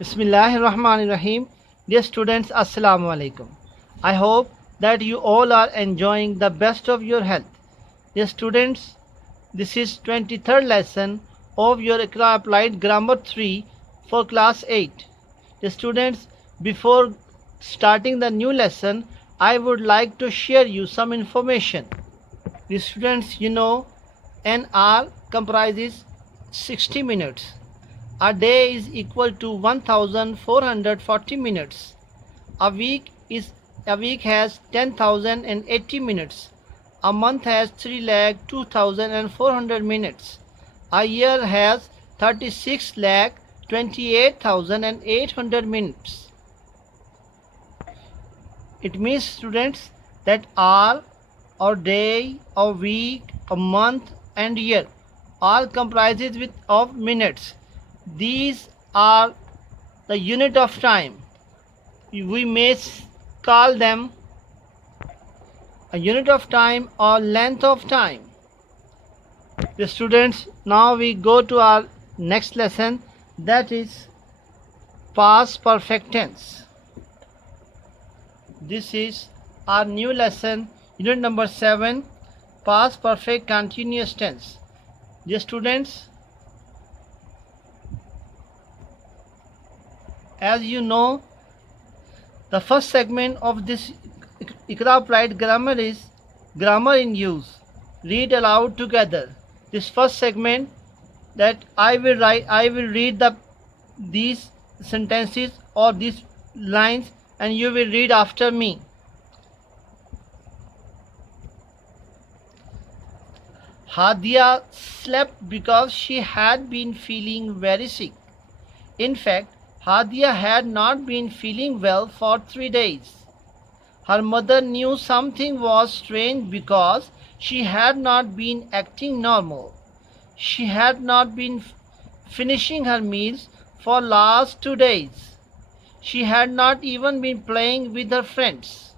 Bismillahirrahmanirrahim. Dear students, Assalamu alaikum. I hope that you all are enjoying the best of your health. Dear students, this is 23rd lesson of your Iqra Applied Grammar 3 for class 8. Dear students, before starting the new lesson, I would like to share you some information. Dear students, an hour comprises 60 minutes. A day is equal to 1440 minutes. A week has 10,080 minutes. A month has 3,02,400 minutes. A year has 36,28,800 minutes. It means, students, that hour or day or week or month and year all comprises of minutes. These are the unit of time. We may call them a unit of time or length of time. The students, now we go to our next lesson, that is past perfect tense. This is our new lesson, unit number 7, past perfect continuous tense. Dear students, as you know, the first segment of this Iqra Applied Grammar is Grammar in Use. Read aloud together. This first segment that I will read these sentences or these lines, and you will read after me. Hadia slept because she had been feeling very sick. In fact, Hadia had not been feeling well for 3 days. Her mother knew something was strange because she had not been acting normal. She had not been finishing her meals for last 2 days. She had not even been playing with her friends.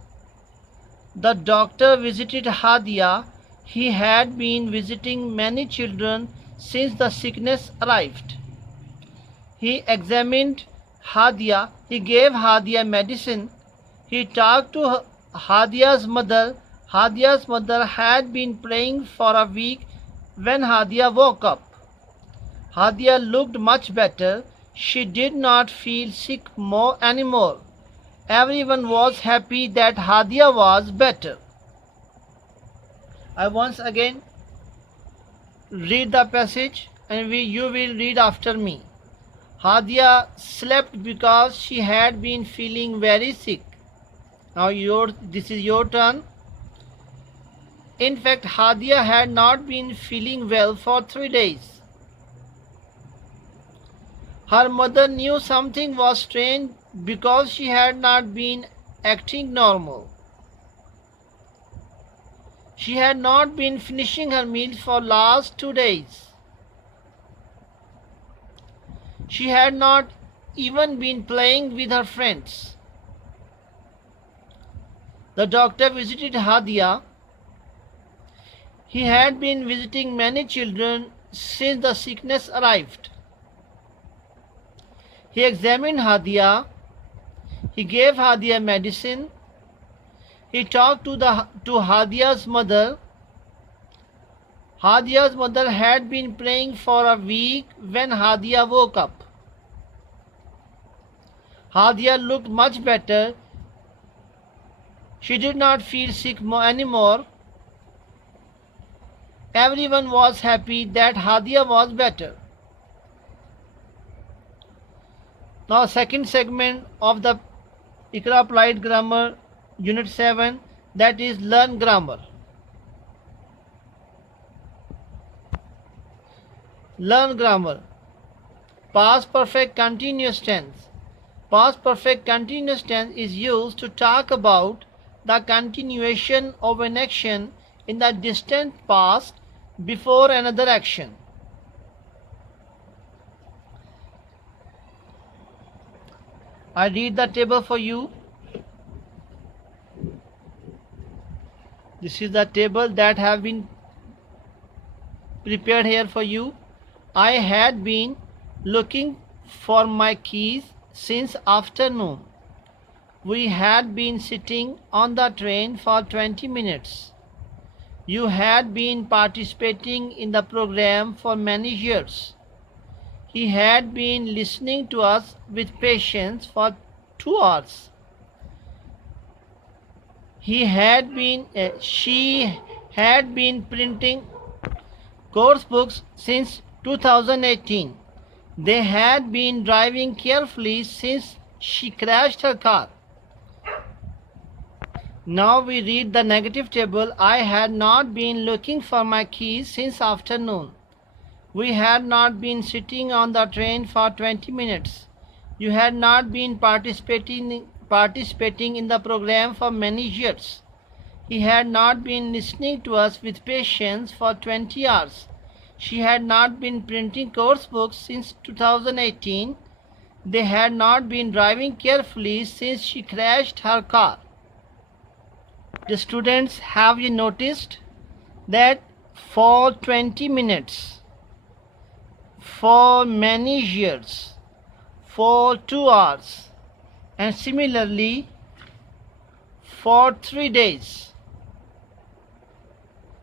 The doctor visited Hadia. He had been visiting many children since the sickness arrived. He examined Hadia. He gave Hadia medicine. He talked to Hadia's mother. Hadia's mother had been praying for a week when Hadia woke up. Hadia looked much better. She did not feel sick anymore. Everyone was happy that Hadia was better. I once again read the passage, and you will read after me. Hadia slept because she had been feeling very sick. Now this is your turn. In fact, Hadia had not been feeling well for 3 days. Her mother knew something was strange because she had not been acting normal. She had not been finishing her meals for last 2 days. She had not even been playing with her friends. The doctor visited Hadia. He had been visiting many children since the sickness arrived. He examined Hadia. He gave Hadia medicine. He talked to Hadia's mother. Hadia's mother had been praying for a week when Hadia woke up. Hadia looked much better. She did not feel sick anymore. Everyone was happy that Hadia was better. Now, second segment of the Iqra Applied Grammar Unit 7, that is Learn Grammar. Learn Grammar. Past Perfect Continuous Tense. Past Perfect Continuous Tense is used to talk about the continuation of an action in the distant past before another action. I read the table for you. This is the table that have been prepared here for you. I had been looking for my keys since afternoon. We had been sitting on the train for 20 minutes. You had been participating in the program for many years. He had been listening to us with patience for 2 hours. She had been printing course books since 2018. They had been driving carefully since she crashed her car. Now we read the negative table. I had not been looking for my keys since afternoon. We had not been sitting on the train for 20 minutes. You had not been participating in the program for many years. He had not been listening to us with patience for 20 hours. She had not been printing course books since 2018. They had not been driving carefully since she crashed her car. The students, have you noticed that for 20 minutes, for many years, for 2 hours, and similarly for 3 days?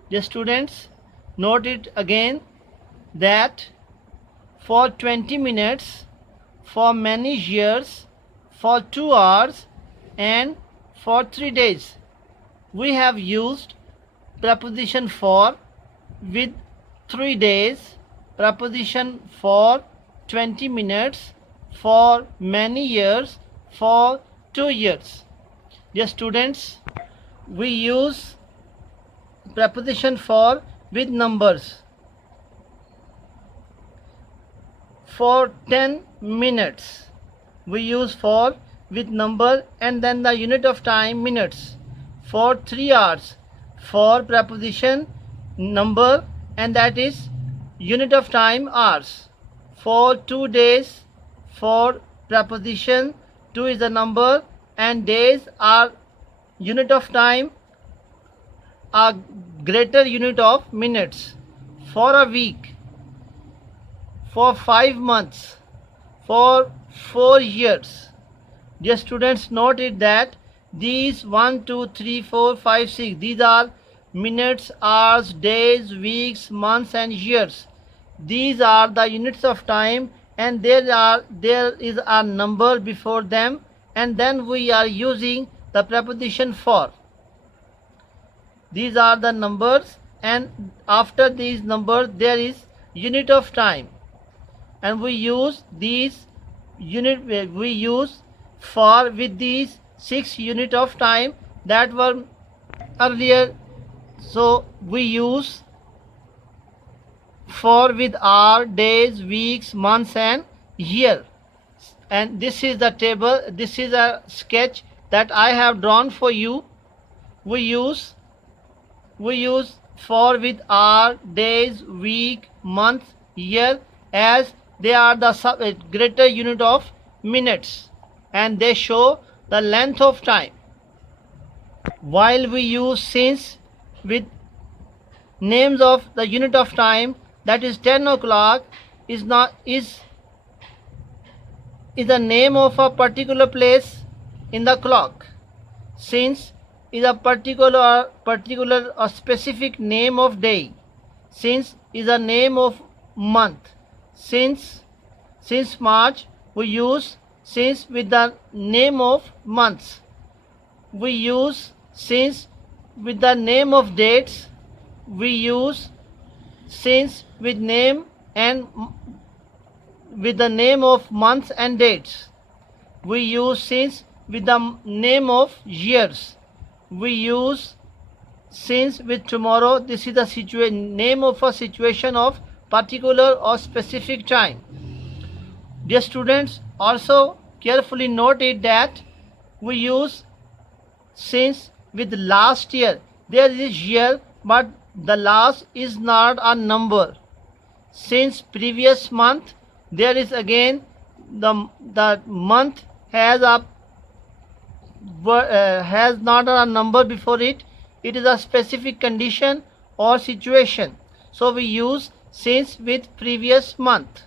The students, note it again that for 20 minutes, for many years, for 2 hours, and for 3 days. We have used preposition for with 3 days, preposition for 20 minutes, for many years, for 2 years. Dear students, we use preposition for with numbers. For 10 minutes, we use for with number and then the unit of time minutes. For 3 hours, for preposition number and that is unit of time hours. For 2 days, for preposition 2 is the number and days are unit of time, a greater unit of minutes. For a week, for 5 months, for 4 years. Dear students, note it that these 1, 2, 3, 4, 5, 6, these are minutes, hours, days, weeks, months and years. These are the units of time and there is a number before them and then we are using the preposition for. These are the numbers and after these numbers there is unit of time and we use for with these 6 unit of time that were earlier. So we use for with hour, days, weeks, months and year. And this is the table, this is a sketch that I have drawn for you. We use for with hour, days, week, month, year as they are the greater unit of minutes and they show the length of time. While we use since with names of the unit of time, that is 10 o'clock is the name of a particular place in the clock. Since is a particular or specific name of day. Since is a name of month. Since March we use since with the name of months. We use since with the name of dates. We use since with name and with the name of months and dates. We use since with the name of years. We use since with tomorrow. This is the name of a situation of particular or specific time. Dear students, also carefully note it that we use since with last year. There is year but the last is not a number. Since previous month, there is again the month has not a number before it. It is a specific condition or situation. So we use since with previous month.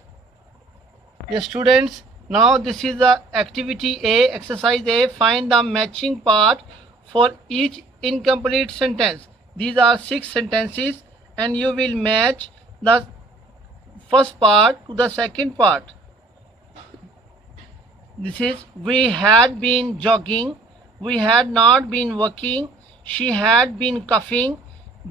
The students, Now this is the activity A, exercise A. Find the matching part for each incomplete sentence. These are 6 sentences and you will match the first part to the second part. This is: we had been jogging, we had not been working, she had been coughing,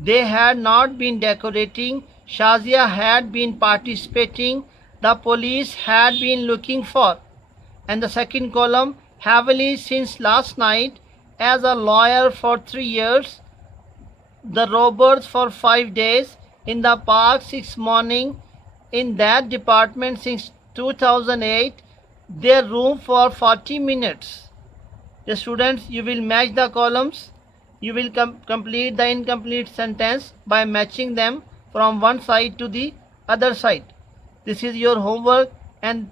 they had not been decorating, Shazia had been participating, the police had been looking for. And the second column: heavily since last night, as a lawyer for 3 years, the robbers for 5 days, in the park 6 morning, in that department since 2008, their room for 40 minutes. The students, you will match the columns. You will complete the incomplete sentence by matching them from one side to the other side. This is your homework and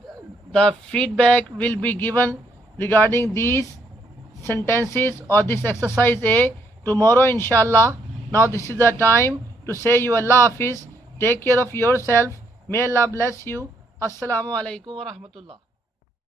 the feedback will be given regarding these sentences or this exercise A tomorrow inshallah. Now this is the time to say you Allah Hafiz. Take care of yourself. May Allah bless you. Assalamu alaikum wa rahmatullah.